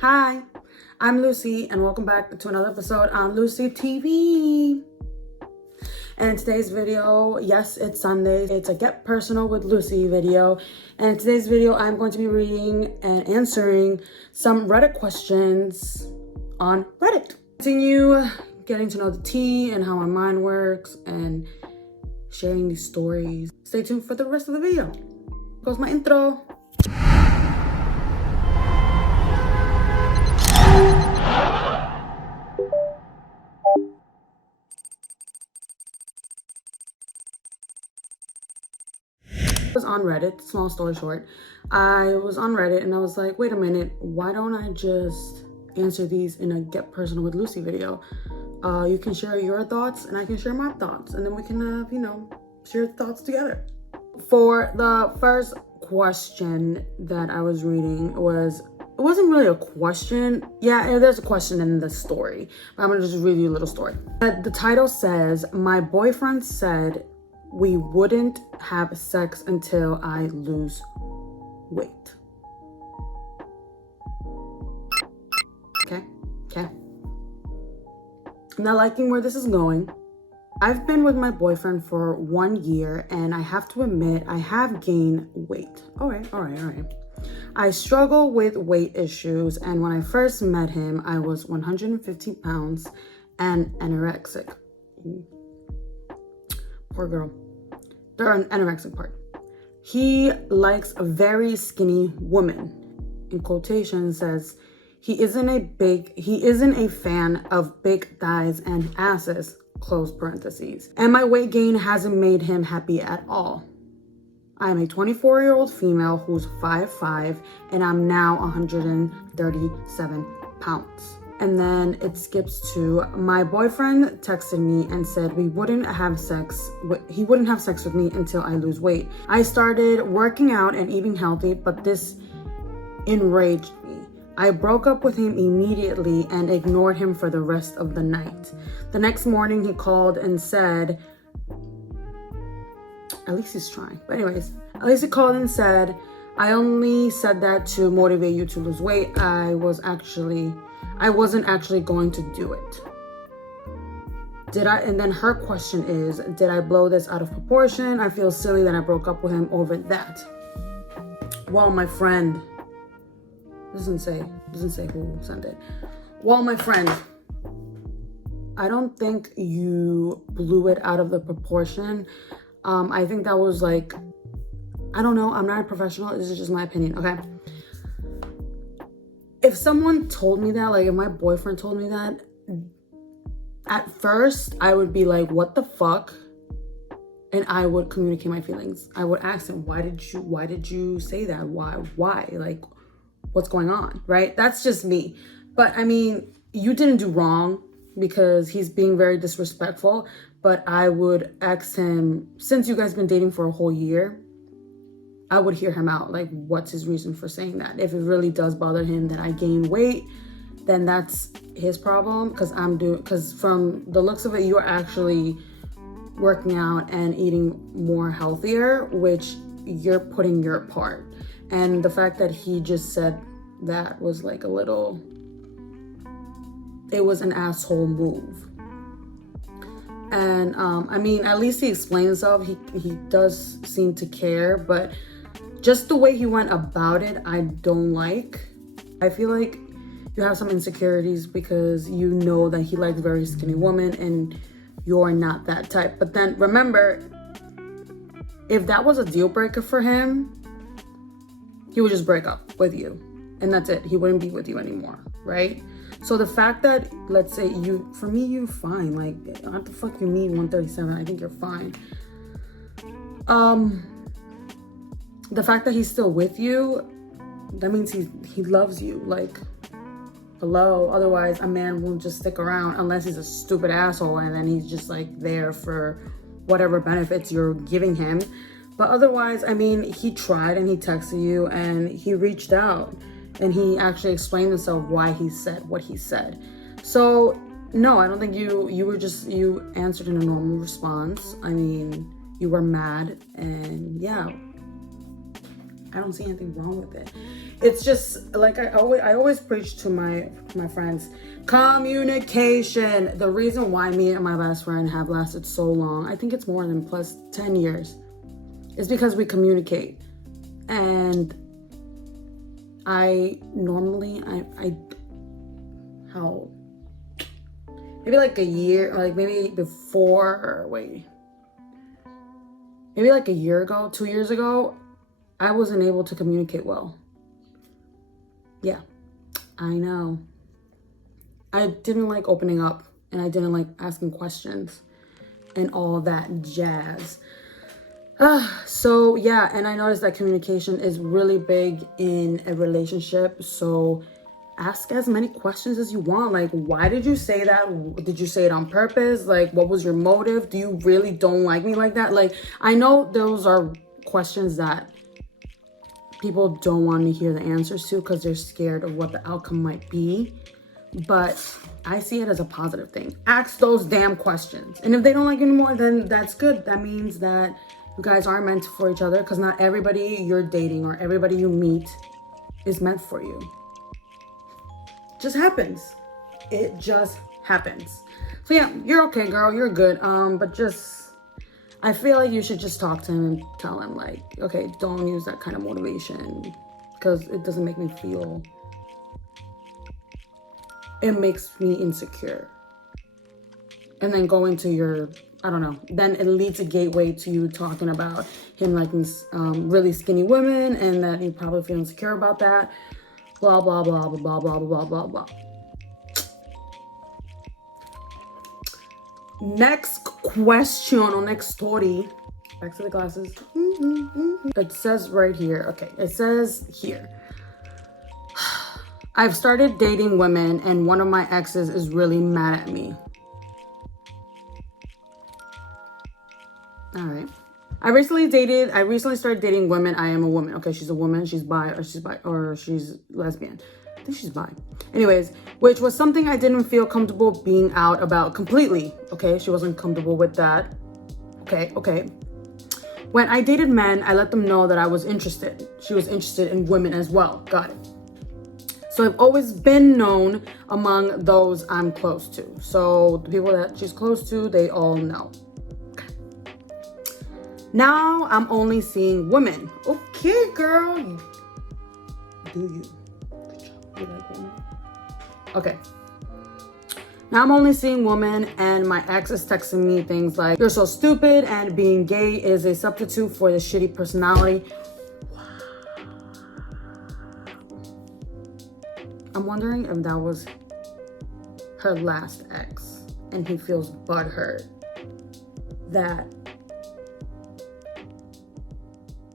Hi, I'm Lucy, and welcome back to another episode on Lucy TV. And in today's video, yes, it's Sunday. It's a Get Personal with Lucy video. And in today's video, I'm going to be reading and answering some Reddit questions on Reddit. Continue getting to know the tea and how my mind works and sharing these stories. Stay tuned for the rest of the video. Here goes my intro. Was on Reddit, small story short. I was on Reddit and I was like, wait a minute, why don't I just answer these in a Get Personal with Lucy video? You can share your thoughts and I can share my thoughts, and then we can, share thoughts together. For the first question that I was reading it wasn't really a question. Yeah, there's a question in the story, but I'm gonna just read you a little story. The title says, my boyfriend said we wouldn't have sex until I lose weight. Okay. I'm not liking where this is going. I've been with my boyfriend for 1 year and I have to admit I have gained weight. All right. I struggle with weight issues, and when I first met him, I was 115 pounds and anorexic. Poor girl. The anorexic part. He likes a very skinny woman. In quotation says, he isn't a fan of big thighs and asses, close parentheses. And my weight gain hasn't made him happy at all. I am a 24-year-old female who's 5'5", and I'm now 137 pounds. And then it skips to, my boyfriend texted me and said he wouldn't have sex with me until I lose weight. I started working out and eating healthy, but this enraged me. I broke up with him immediately and ignored him for the rest of the night. The next morning he called and said, at least he's trying. But anyways, at least he called and said, I only said that to motivate you to lose weight. I wasn't actually going to do it. And then her question is, did I blow this out of proportion? I feel silly that I broke up with him over that. Well, my friend, doesn't say who sent it. Well, my friend, I don't think you blew it out of the proportion. I think that was like, I don't know. I'm not a professional. This is just my opinion, okay? If someone told me that, like if my boyfriend told me that, at first I would be like, what the fuck? And I would communicate my feelings. I would ask him, why did you say that? Why? Like, what's going on, right? That's just me. But I mean, you didn't do wrong because he's being very disrespectful. But I would ask him, since you guys been dating for a whole year, I would hear him out. Like, what's his reason for saying that? If it really does bother him that I gain weight, then that's his problem. Because from the looks of it, you're actually working out and eating more healthier, which you're putting your part. And the fact that he just said that was like it was an asshole move. And I mean, at least he explained himself. He does seem to care, but just the way he went about it, I don't like. I feel like you have some insecurities because you know that he likes very skinny women and you're not that type. But then remember, if that was a deal breaker for him, he would just break up with you and that's it. He wouldn't be with you anymore, right? So the fact that, let's say for me, you're fine. Like, what the fuck you mean 137? I think you're fine. The fact that he's still with you, that means he loves you. Like, hello. Otherwise, a man won't just stick around unless he's a stupid asshole and then he's just like there for whatever benefits you're giving him. But otherwise, I mean, he tried and he texted you and he reached out and he actually explained himself why he said what he said. So no, I don't think you answered in a normal response. I mean, you were mad and yeah, I don't see anything wrong with it. It's just like I always preach to my friends, communication. The reason why me and my best friend have lasted so long, I think it's more than plus 10 years, is because we communicate. And I normally how maybe like a year, like maybe before, wait, maybe like a year ago, 2 years ago, I wasn't able to communicate well. Yeah, I know. I didn't like opening up, and I didn't like asking questions and all that jazz. So yeah, and I noticed that communication is really big in a relationship. So ask as many questions as you want. Like, why did you say that? Did you say it on purpose? Like, what was your motive? Do you really don't like me like that? Like, I know those are questions that people don't want to hear the answers to because they're scared of what the outcome might be. But I see it as a positive thing. Ask those damn questions. And if they don't like you anymore, then that's good. That means that you guys are meant for each other, because not everybody you're dating or everybody you meet is meant for you. Just happens. It just happens. So yeah, you're okay, girl. You're good. But just, I feel like you should just talk to him and tell him, like, okay, don't use that kind of motivation, because it doesn't make me feel, it makes me insecure. And then go into your, I don't know, then it leads a gateway to you talking about him liking really skinny women, and that you probably feel insecure about that. Blah, blah, blah, blah, blah, blah, blah, blah, blah. Next question or next story. Back to the glasses. It says right here. Okay, it says here. I've started dating women, and one of my exes is really mad at me. All right. I recently started dating women. I am a woman. Okay, she's a woman. She's bi, or she's lesbian. I think she's bi. Anyways, which was something I didn't feel comfortable being out about completely. Okay, she wasn't comfortable with that. Okay. When I dated men, I let them know that I was interested. She was interested in women as well. Got it. So I've always been known among those I'm close to. So the people that she's close to, they all know. Now I'm only seeing women. Okay, girl. Do you? Good job. You like women? Okay. Now I'm only seeing women, and my ex is texting me things like, "You're so stupid," and "being gay is a substitute for the shitty personality." Wow. I'm wondering if that was her last ex, and he feels butthurt that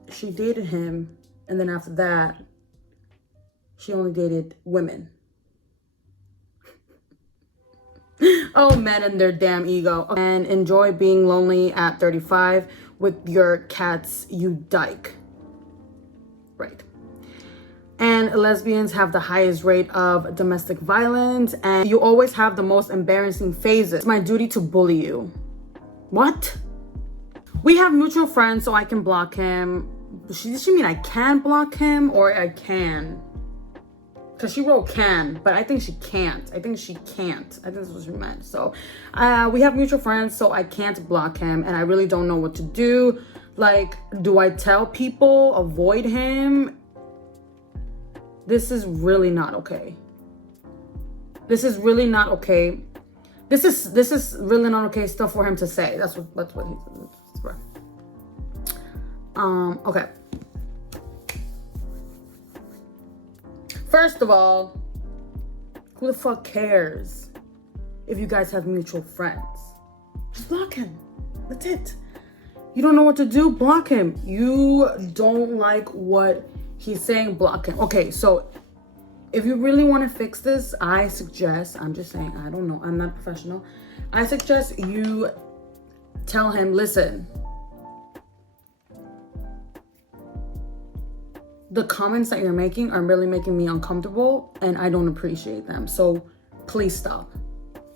she dated him, and then after that, she only dated women. Oh, men and their damn ego. And enjoy being lonely at 35 with your cats, you dyke. Right. And lesbians have the highest rate of domestic violence, and you always have the most embarrassing phases. It's my duty to bully you. What? We have mutual friends, so I can block him. Does she mean I can block him, or I can? Because she wrote can, but I think she can't. I think that's what she meant. So we have mutual friends, so I can't block him, and I really don't know what to do. Like, do I tell people, avoid him? This is really not okay. This is really not okay. This is really not okay stuff for him to say. That's what he said. Okay. First of all, who the fuck cares if you guys have mutual friends? Just block him. That's it. You don't know what to do? Block him. You don't like what he's saying? Block him. Okay, so if you really want to fix this, I suggest, I'm just saying, I don't know, I'm not a professional. I suggest you tell him, listen, the comments that you're making are really making me uncomfortable, and I don't appreciate them. So please stop.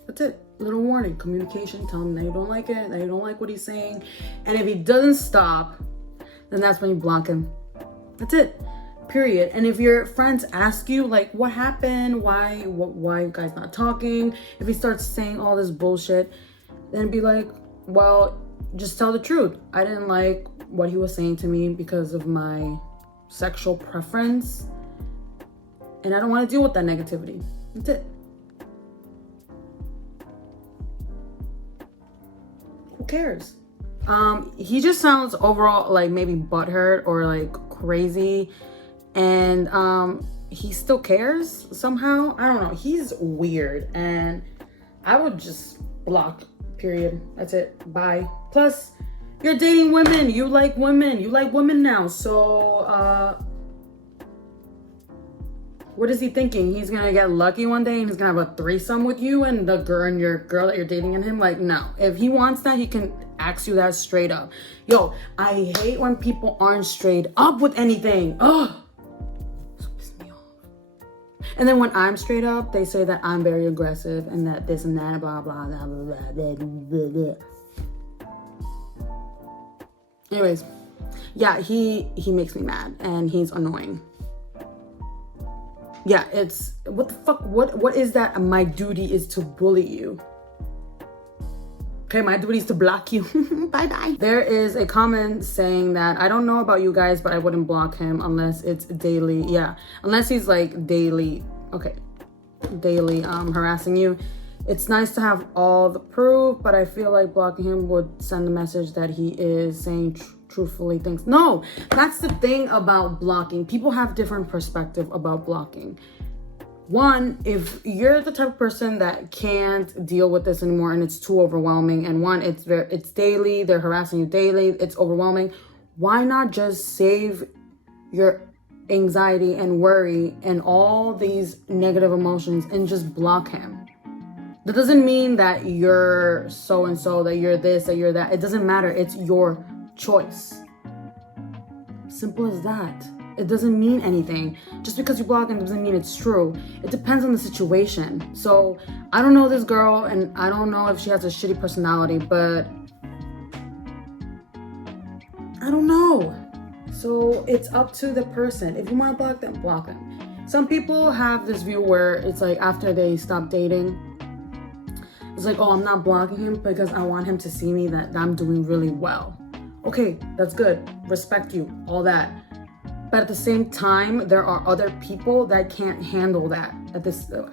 That's it. Little warning, communication. Tell him that you don't like it, that you don't like what he's saying. And if he doesn't stop, then that's when you block him. That's it. period. And if your friends ask you like what happened, why you guys not talking, if he starts saying all this bullshit, then be like, well, just tell the truth. I didn't like what he was saying to me because of my sexual preference, and I don't want to deal with that negativity. That's it. Who cares? He just sounds overall like maybe butthurt or like crazy, and he still cares somehow. I don't know. He's weird, and I would just block. Period. That's it. Bye. Plus, you're dating women. You like women. You like women now. So, what is he thinking? He's gonna get lucky one day and he's gonna have a threesome with you and the girl and your girl that you're dating and him? Like, no. If he wants that, he can ask you that straight up. Yo, I hate when people aren't straight up with anything. Ugh. So piss me off. And then when I'm straight up, they say that I'm very aggressive and that this and that, blah, blah, blah, blah, blah, blah, blah. Anyways, yeah, he makes me mad and he's annoying. Yeah, it's, what the fuck, what is that? My duty is to bully you. Okay, my duty is to block you. Bye-bye. There is a comment saying that, I don't know about you guys, but I wouldn't block him unless it's daily. Yeah, unless he's like daily, okay, daily harassing you. It's nice to have all the proof, but I feel like blocking him would send the message that he is saying truthfully things. No, that's the thing about blocking. People have different perspective about blocking. One, if you're the type of person that can't deal with this anymore and it's too overwhelming, and one, it's daily, they're harassing you daily, it's overwhelming, why not just save your anxiety and worry and all these negative emotions and just block him? That doesn't mean that you're so-and-so, that you're this, that you're that. It doesn't matter. It's your choice. Simple as that. It doesn't mean anything. Just because you block him doesn't mean it's true. It depends on the situation. So I don't know this girl and I don't know if she has a shitty personality, but I don't know. So it's up to the person. If you want to block them, block them. Some people have this view where it's like after they stop dating, it's like, oh, I'm not blocking him because I want him to see me that I'm doing really well. Okay, that's good. Respect you, all that. But at the same time, there are other people that can't handle that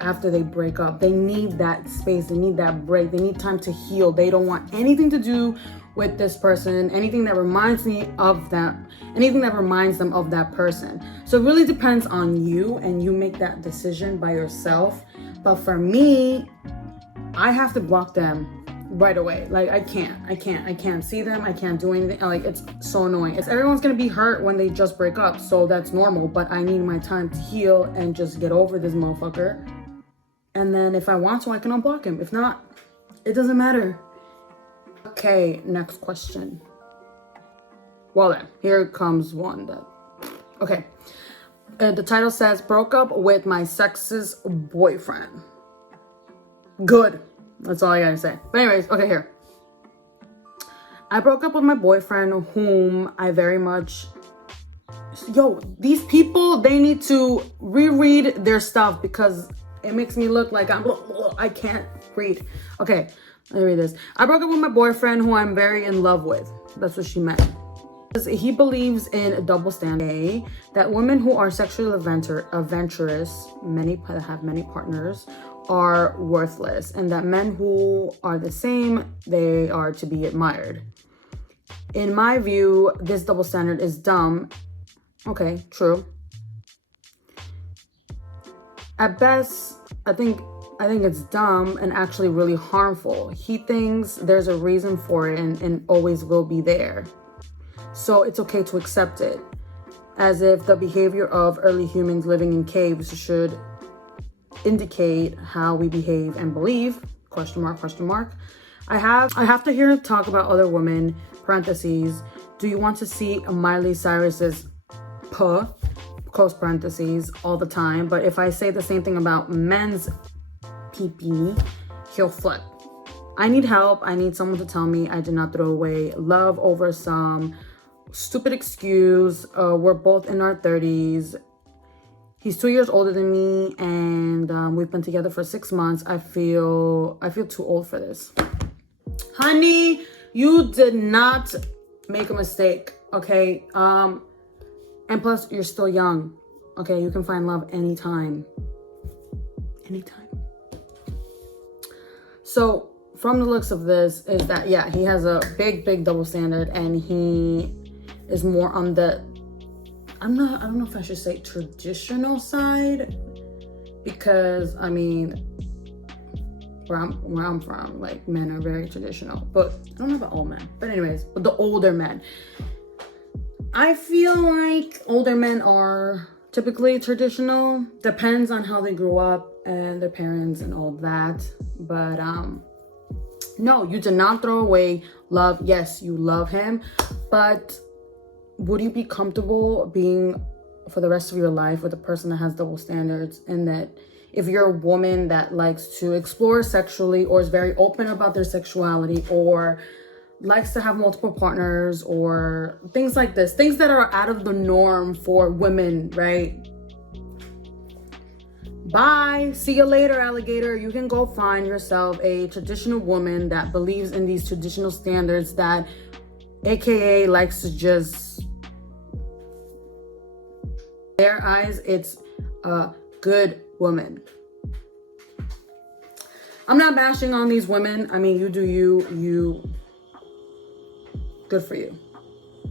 after they break up. They need that space. They need that break. They need time to heal. They don't want anything to do with this person, anything that reminds me of them, anything that reminds them of that person. So it really depends on you, and you make that decision by yourself. But for me, I have to block them right away. Like, I can't see them. I can't do anything. Like, it's so annoying. Everyone's gonna be hurt when they just break up, so that's normal, but I need my time to heal and just get over this motherfucker. And then if I want to, I can unblock him. If not, it doesn't matter. Okay, next question. Well then, here comes one that, okay. The title says, broke up with my sexist boyfriend. Good. That's all I gotta say. But anyways, okay, here. I broke up with my boyfriend whom I very much... Yo, these people, they need to reread their stuff because it makes me look like I can't read. Okay, let me read this. I broke up with my boyfriend who I'm very in love with. That's what she meant. He believes in a double standard, that women who are sexually adventurous, many that have many partners, are worthless, and that men who are the same, they are to be admired. In my view, this double standard is dumb. Okay, true. At best, I think it's dumb and actually really harmful. He thinks there's a reason for it and always will be there. So it's okay to accept it, as if the behavior of early humans living in caves should indicate how we behave and believe, question mark, question mark. I have to hear him talk about other women, parentheses. Do you want to see Miley Cyrus's puh, close parentheses, all the time? But if I say the same thing about men's pee-pee, he'll flip. I need help. I need someone to tell me I did not throw away love over some stupid excuse. We're both in our 30s. He's 2 years older than me, and we've been together for 6 months. I feel too old for this. Honey, you did not make a mistake, okay? And plus, you're still young, okay? You can find love anytime. Anytime. So, from the looks of this, is that, yeah, he has a big double standard, and he is more on the, I don't know if I should say traditional side, because, I mean, where I'm from, like, men are very traditional, but I don't know about all men, but anyways, but the older men. I feel like older men are typically traditional, depends on how they grew up and their parents and all that, but, no, you did not throw away love. Yes, you love him, but would you be comfortable being for the rest of your life with a person that has double standards? And that if you're a woman that likes to explore sexually, or is very open about their sexuality, or likes to have multiple partners, or things like this, things that are out of the norm for women, right? Bye. See you later, alligator. You can go find yourself a traditional woman that believes in these traditional standards, that AKA likes to just, their eyes, it's a good woman. I'm not bashing on these women. I mean, you do you, good for you.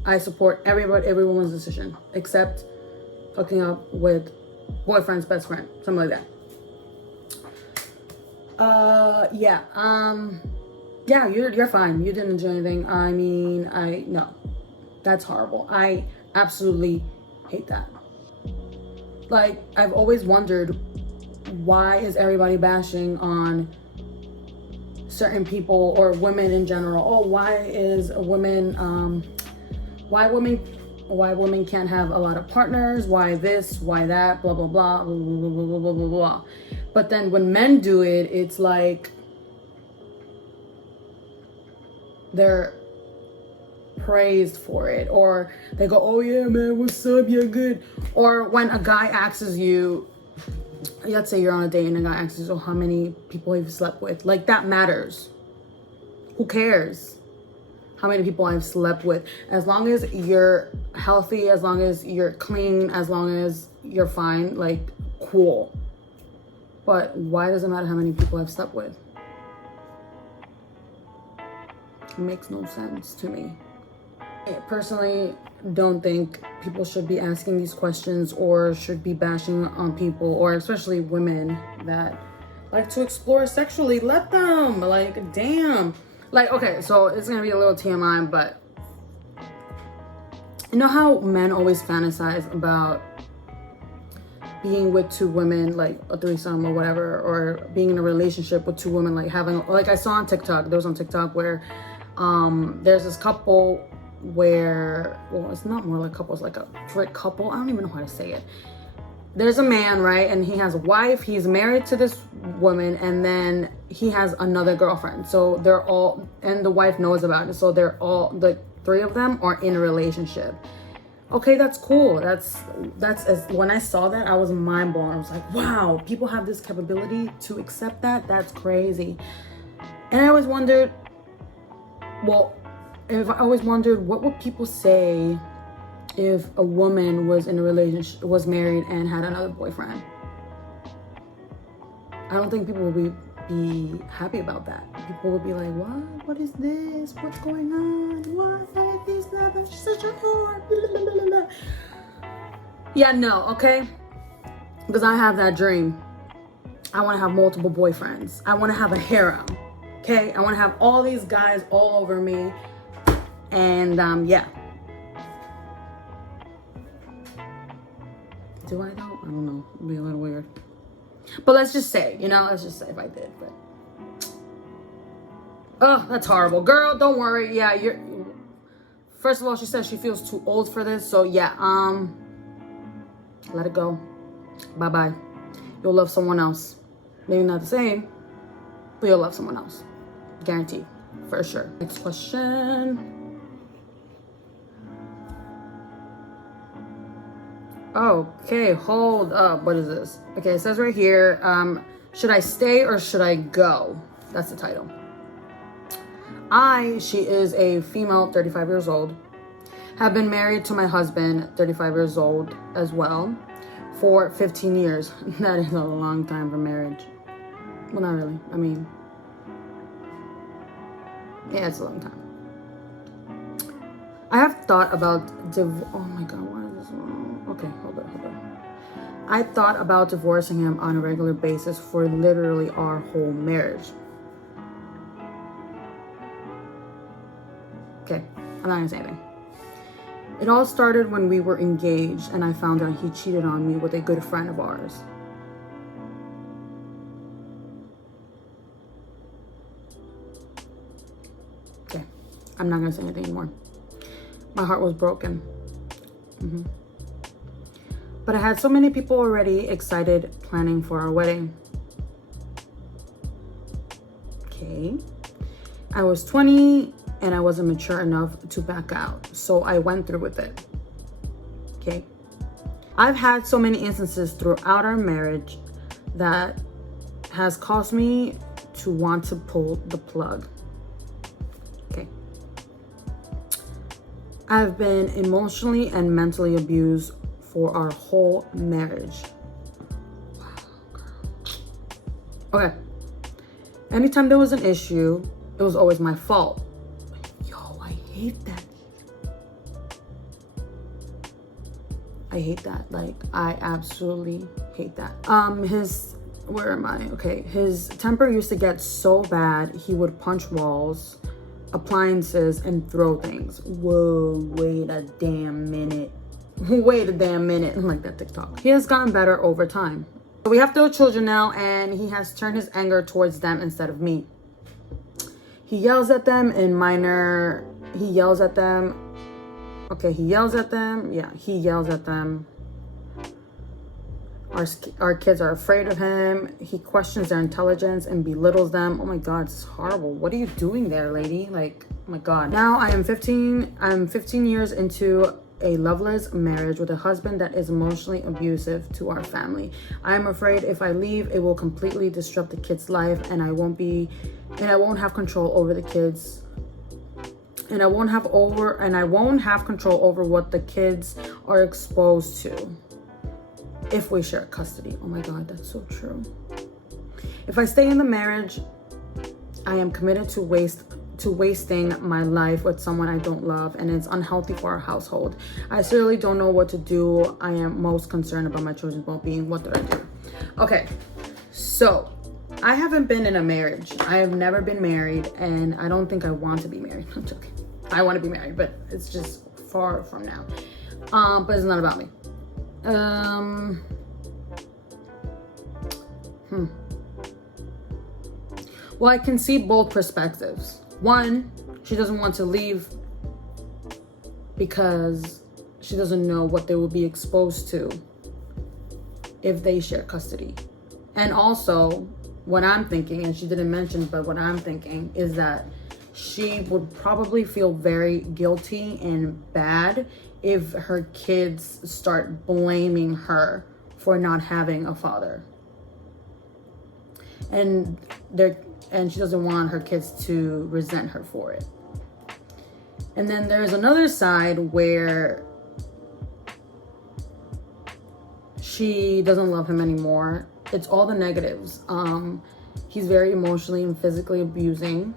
I support every woman's decision, except hooking up with boyfriend's best friend, something like that. Yeah, you're fine. You didn't enjoy anything. I mean, no, that's horrible. I absolutely hate that. Like, I've always wondered, why is everybody bashing on certain people or women in general? Oh, why women can't have a lot of partners? Why this? Why that? Blah blah blah blah blah blah blah blah blah. But then when men do it, it's like they're praised for it, or they go, oh yeah man, what's up, you're good. Or when a guy asks you, let's say you're on a date and a guy asks you, so how many people you've slept with, like, that matters. Who cares how many people I've slept with? As long as you're healthy, as long as you're clean, as long as you're fine, like, cool. But why does it matter how many people I've slept with? It makes no sense to me. I personally don't think people should be asking these questions or should be bashing on people, or especially women that like to explore sexually. Let them, like, damn. Like, okay, so it's gonna be a little TMI, but you know how men always fantasize about being with two women, like a threesome or whatever, or being in a relationship with two women, like having, like, I saw on TikTok, there was on TikTok where there's this couple where, well, it's not more like a couple, it's like a trick couple. I don't even know how to say it. There's a man, right? And he has a wife. He's married to this woman, and then he has another girlfriend. So they're all, and the wife knows about it. So they're all, the three of them are in a relationship. Okay, that's cool. That's as, when I saw that, I was mind blown. I was like, wow, people have this capability to accept that. That's crazy. And I always wondered, well, I always wondered, what would people say if a woman was in a relationship, was married and had another boyfriend? I don't think people would be happy about that. People would be like, what? What is this? What's going on? What is that? She's such a whore. Blah, blah, blah, blah. Yeah, no, okay? Because I have that dream. I want to have multiple boyfriends. I want to have a harem. Okay? I want to have all these guys all over me. And yeah. Do I though? I don't know. It'd be a little weird. But let's just say, let's just say if I did, but. Oh, that's horrible. Girl, don't worry. Yeah, first of all, she says she feels too old for this. So yeah, let it go. Bye-bye. You'll love someone else. Maybe not the same, but you'll love someone else. Guaranteed. For sure. Next question. Okay, hold up. What is this? Okay, it says right here, should I stay or should I go? That's the title. She is a female, 35 years old, have been married to my husband, 35 years old as well, for 15 years. That is a long time for marriage. Well, not really. I mean, yeah, it's a long time. I have thought about oh my God, why is this wrong? Okay, hold on. I thought about divorcing him on a regular basis for literally our whole marriage. Okay, I'm not gonna say anything. It all started when we were engaged and I found out he cheated on me with a good friend of ours. Okay, I'm not gonna say anything anymore. My heart was broken. But I had so many people already excited planning for our wedding. Okay. I was 20 and I wasn't mature enough to back out. So I went through with it. Okay. I've had so many instances throughout our marriage that has caused me to want to pull the plug. Okay. I've been emotionally and mentally abused for our whole marriage. Wow, girl. Okay. Anytime there was an issue, it was always my fault. Yo, I hate that. I hate that. Like, I absolutely hate that. Where am I? Okay. His temper used to get so bad, he would punch walls, appliances, and throw things. Whoa, wait a damn minute. Wait a damn minute. Like that TikTok. He has gotten better over time. We have 2 children now, and he has turned his anger towards them instead of me. He yells at them in minor. He yells at them. Okay, he yells at them. Yeah, he yells at them. Our kids are afraid of him. He questions their intelligence and belittles them. Oh my God, it's horrible. What are you doing there, lady? Like, oh my God. Now I'm 15 years into a loveless marriage with a husband that is emotionally abusive to our family. I'm afraid if I leave, it will completely disrupt the kid's life, and I won't have control over the kids. And I won't have control over what the kids are exposed to if we share custody. Oh my God, that's so true. If I stay in the marriage, I am committed to wasting my life with someone I don't love, and it's unhealthy for our household. I certainly don't know what to do. I am most concerned about my children's well-being. What did I do? Okay, so I haven't been in a marriage. I have never been married, and I don't think I want to be married. I'm joking. I want to be married, but it's just far from now. But it's not about me. Well, I can see both perspectives. One, she doesn't want to leave because she doesn't know what they will be exposed to if they share custody. And also, what I'm thinking, and she didn't mention, but what I'm thinking is that she would probably feel very guilty and bad if her kids start blaming her for not having a father. And she doesn't want her kids to resent her for it. And then there's another side where she doesn't love him anymore. It's all the negatives. He's very emotionally and physically abusing.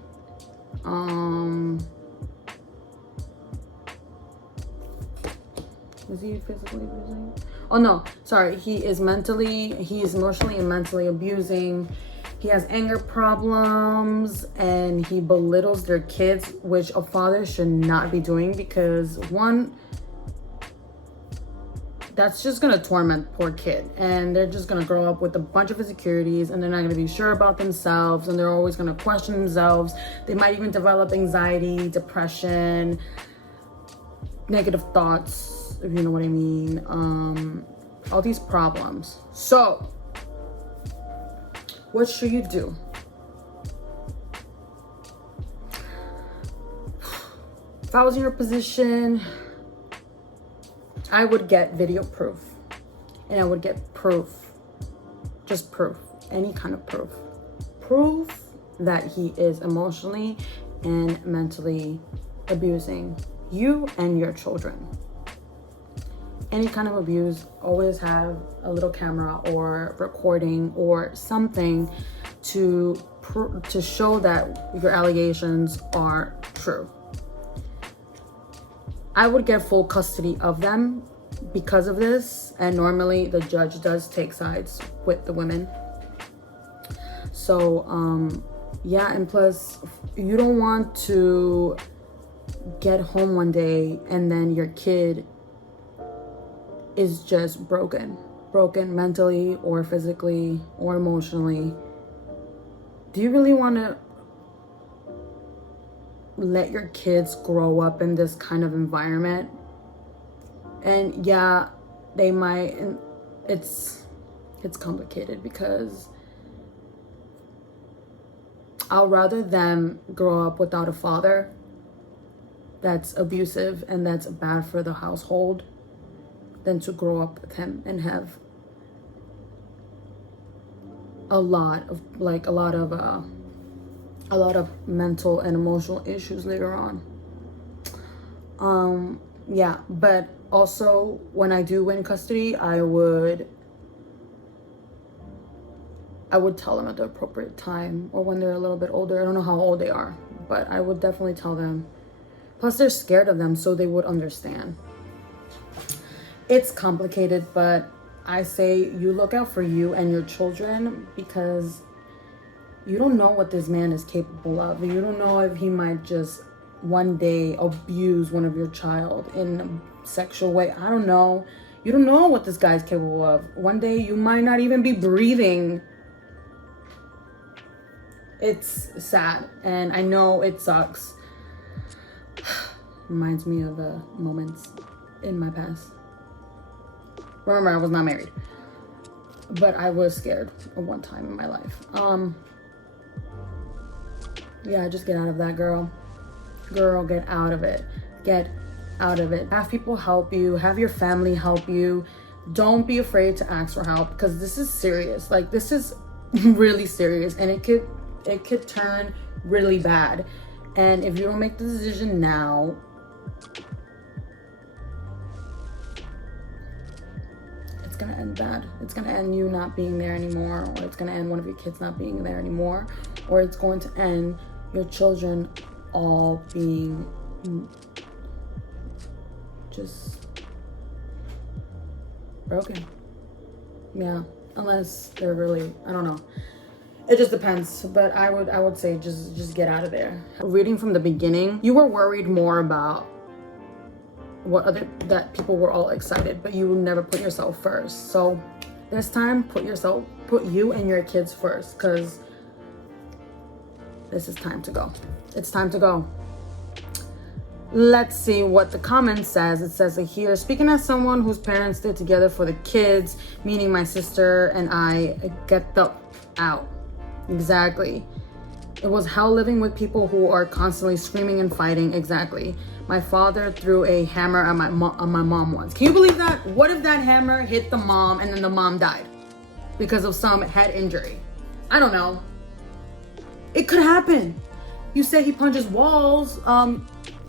Is he physically abusing? Oh no, sorry. He is emotionally and mentally abusing. He has anger problems, and he belittles their kids, which a father should not be doing, because one, that's just gonna torment poor kid, and they're just gonna grow up with a bunch of insecurities, and they're not gonna be sure about themselves, and they're always gonna question themselves. They might even develop anxiety, depression, negative thoughts, if you know what I mean. All these problems. So what should you do? If I was in your position, I would get video proof. and I would get proof, just proof, any kind of proof that he is emotionally and mentally abusing you and your children. Any kind of abuse, always have a little camera or recording or something to show that your allegations are true. I would get full custody of them because of this, and normally the judge does take sides with the women. So yeah, and plus you don't want to get home one day and then your kid is just broken mentally or physically or emotionally. Do you really want to let your kids grow up in this kind of environment? And yeah, they might, and it's complicated, because I'll rather them grow up without a father that's abusive and that's bad for the household than to grow up with him and have a lot of mental and emotional issues later on. Yeah, but also when I do win custody, I would tell them at the appropriate time, or when they're a little bit older. I don't know how old they are, but I would definitely tell them. Plus they're scared of them, so they would understand. It's complicated, but I say you look out for you and your children, because you don't know what this man is capable of. You don't know if he might just one day abuse one of your child in a sexual way. I don't know. You don't know what this guy's capable of. One day you might not even be breathing. It's sad, and I know it sucks. Reminds me of moments in my past. Remember, I was not married, but I was scared at one time in my life. Yeah, just get out of that, girl. Girl, get out of it. Get out of it. Have people help you. Have your family help you. Don't be afraid to ask for help, because this is serious. Like, this is really serious, and it could turn really bad. And if you don't make the decision now, it's gonna end bad. It's gonna end you not being there anymore, or it's gonna end one of your kids not being there anymore, or it's going to end your children all being just broken. Yeah, unless they're really, I don't know. It just depends, but I would say just get out of there. Reading from the beginning, you were worried more about that people were all excited, but you never put yourself first. So this time, put you and your kids first, because this is time to go. It's time to go. Let's see what the comment says. It says here, speaking as someone whose parents stayed together for the kids, meaning my sister and I, get the out. Exactly. It was hell living with people who are constantly screaming and fighting. Exactly. My father threw a hammer at my mom once. Can you believe that? What if that hammer hit the mom and then the mom died because of some head injury? I don't know. It could happen. You say he punches walls.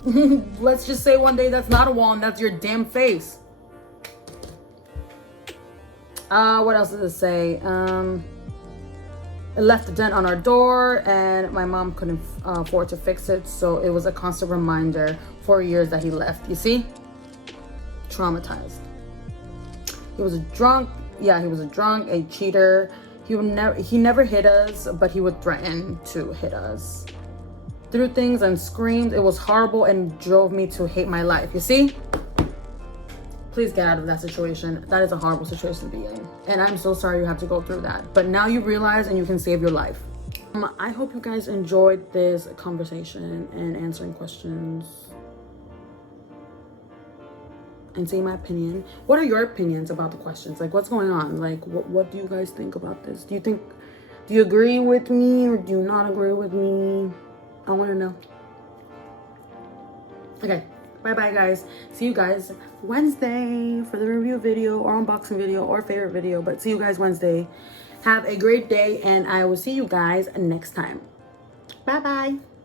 Let's just say one day that's not a wall and that's your damn face. What else does it say? It left a dent on our door, and my mom couldn't afford to fix it, so it was a constant reminder for years that he left. You see? Traumatized. He was a drunk. Yeah, he was a drunk, a cheater. He never hit us, but he would threaten to hit us. Threw things and screamed. It was horrible and drove me to hate my life. You see? Please get out of that situation. That is a horrible situation to be in. And I'm so sorry you have to go through that. But now you realize and you can save your life. I hope you guys enjoyed this conversation and answering questions and saying my opinion. What are your opinions about the questions? Like, what's going on? Like, what do you guys think about this? Do you agree with me, or do you not agree with me? I want to know. Okay. Bye bye, guys. See you guys Wednesday for the review video or unboxing video or favorite video. But see you guys Wednesday. Have a great day, and I will see you guys next time. Bye bye.